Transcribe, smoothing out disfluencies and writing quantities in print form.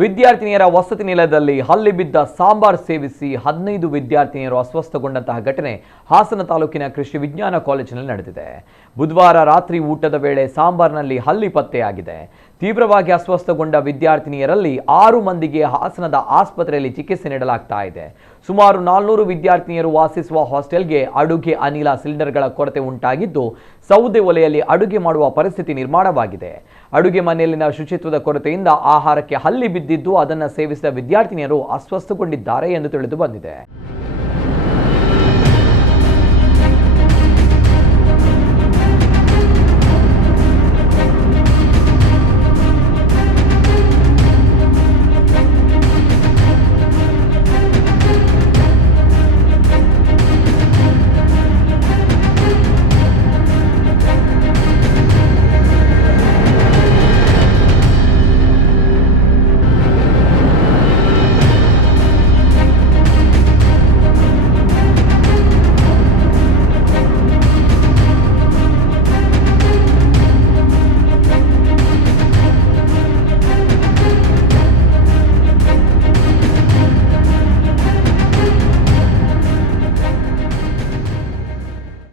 ವಿದ್ಯಾರ್ಥಿನಿಯರ ವಸತಿ ನಿಲಯದಲ್ಲಿ ಹಲ್ಲೆ ಬಿದ್ದ ಸಾಂಬಾರ್ ಸೇವಿಸಿ 15 ವಿದ್ಯಾರ್ಥಿನಿಯರು ಅಸ್ವಸ್ಥಗೊಂಡಂತಹ ಘಟನೆ ಹಾಸನ ತಾಲೂಕಿನ ಕೃಷಿ ವಿಜ್ಞಾನ ಕಾಲೇಜಿನಲ್ಲಿ ನಡೆದಿದೆ. ಬುಧವಾರ ರಾತ್ರಿ ಊಟದ ವೇಳೆ ಸಾಂಬಾರ್ನಲ್ಲಿ ಹಲ್ಲಿ ಪತ್ತೆಯಾಗಿದೆ. ತೀವ್ರವಾಗಿ ಅಸ್ವಸ್ಥಗೊಂಡ ವಿದ್ಯಾರ್ಥಿನಿಯರಲ್ಲಿ 6 ಮಂದಿಗೆ ಹಾಸನದ ಆಸ್ಪತ್ರೆಯಲ್ಲಿ ಚಿಕಿತ್ಸೆ ನೀಡಲಾಗ್ತಾ ಇದೆ. ಸುಮಾರು 400 ವಿದ್ಯಾರ್ಥಿನಿಯರು ವಾಸಿಸುವ ಹಾಸ್ಟೆಲ್ಗೆ ಅಡುಗೆ ಅನಿಲ ಸಿಲಿಂಡರ್ಗಳ ಕೊರತೆ ಉಂಟಾಗಿದ್ದು ಸೌದೆ ಒಲೆಯಲ್ಲಿ ಅಡುಗೆ ಮಾಡುವ ಪರಿಸ್ಥಿತಿ ನಿರ್ಮಾಣವಾಗಿದೆ. ಅಡುಗೆ ಮನೆಯಲ್ಲಿನ ಶುಚಿತ್ವದ ಕೊರತೆಯಿಂದ ಆಹಾರಕ್ಕೆ ಹಲ್ಲಿ ಬಿದ್ದಿದ್ದು ಅದನ್ನು ಸೇವಿಸಿದ ವಿದ್ಯಾರ್ಥಿನಿಯರು ಅಸ್ವಸ್ಥಗೊಂಡಿದ್ದಾರೆ ಎಂದು ತಿಳಿದು ಬಂದಿದೆ.